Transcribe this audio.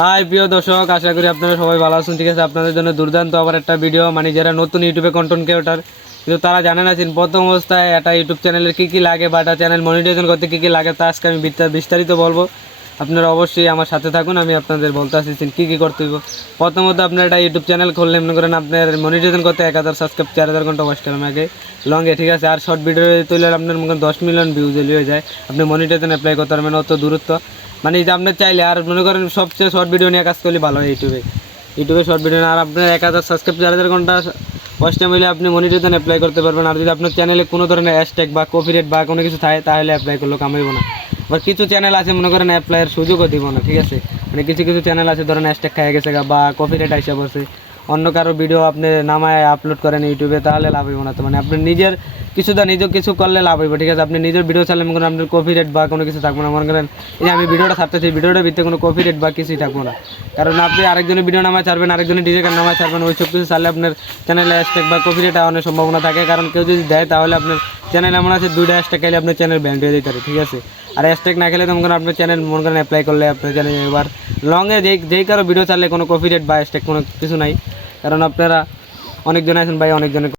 High প্রিয় দর্শক, আশা করি আপনারা সবাই ভালো আছেন। ঠিক আছে, আপনাদের জন্য দুর্দান্ত আবার একটা ভিডিও, মানে যারা নতুন ইউটিউবে কন্টেন্ট ক্রিয়েটর কিন্তু তারা জানে না প্রথম অবস্থায় একটা ইউটিউব চ্যানেলের কী কী লাগে বা একটা চ্যানেল মনিটাইজেশন করতে কী কী লাগে তা আজকে আমি বিস্তারিত বলবো। আপনারা অবশ্যই আমার সাথে থাকুন, আমি আপনাদের বলতে আসতেছি কী কী করতে হইব। প্রথমত আপনার একটা ইউটিউব চ্যানেল খুললে মনে করেন আপনার মনিটাইজেশন করতে 1000 সাবস্ক্রাইব 4000 ঘন্টা ওয়াচ টাইম আগে লংয়ে, ঠিক আছে। আর শর্ট ভিডিও তুললে আপনার মনে করেন 10 মিলিয়ন ভিউজ হয়ে যায়, আপনি মনিটাইজেশন অ্যাপ্লাই করতে পারবেন। অত দূরত্ব মানে যে আপনি চাইলে আর মনে করেন সবচেয়ে শর্ট ভিডিও নিয়ে কাজ করলে ভালো হয় ইউটিউবে শর্ট ভিডিও আর আপনার 1000 সাবস্ক্রাইব 4000 ঘন্টা ওয়াচ টাইম হলে আপনি মনিটাইজেশন অ্যাপ্লাই করতে পারবেন। আর যদি আপনার চ্যানেলে কোনো ধরনের হ্যাশট্যাগ বা কপিরাইট বা কোনো কিছু থাকে তাহলে অ্যাপ্লাই করলেও কামাইব না। আবার কিছু চ্যানেল আছে মনে করেন অ্যাপ্লাইয়ের সুযোগও দিব না, ঠিক আছে। মানে কিছু কিছু চ্যানেল আছে ধরেন হ্যাশট্যাগ খাই গেছে বা কপিরাইট আইসা বসে, অন্য কারো ভিডিও আপনি নামায় আপলোড করেন ইউটিউবে, তাহলে লাভ হইব না। তো মানে আপনি নিজের নিজের কিছু করলে লাভ হইব, ঠিক আছে। আপনি নিজের ভিডিও চাইলে মনে করেন আপনার কপিরাইট বা কোনো কিছু থাকবো না। মনে করেন এই আমি ভিডিওটা ছাড়তেছি, ভিডিওটার ভিতরে কোনো কপিরাইট বা কিছুই থাকবো না, কারণ আপনি আরেকজনের ভিডিও নামায় ছাড়বেন, আরেকজনের ডিজেকার নামায় ছাড়বেন, ওই সব কিছু চাইলে আপনার চ্যানেলে হ্যাশট্যাগ বা কপিরাইট আনার সম্ভাবনা থাকে। কারণ কেউ যদি দেয় তাহলে আপনার চ্যানেল এমন আছে 2টা হ্যাশট্যাগ খাইলে আপনার চ্যানেল ব্যান্ড হয়ে যেতে পারে, ঠিক আছে। আর হ্যাশট্যাগ না খেলে তো মনে করেন আপনার চ্যানেল মনে করেন অ্যাপ্লাই করলে আপনার চ্যানেল এবার লংয়ে যেই কারো ভিডিও চাইলে কোনো কপিরাইট বা হ্যাশট্যাগ কোনো কিছু নাই, কারণ আপনারা অনেকজন আছেন ভাই, অনেকজনের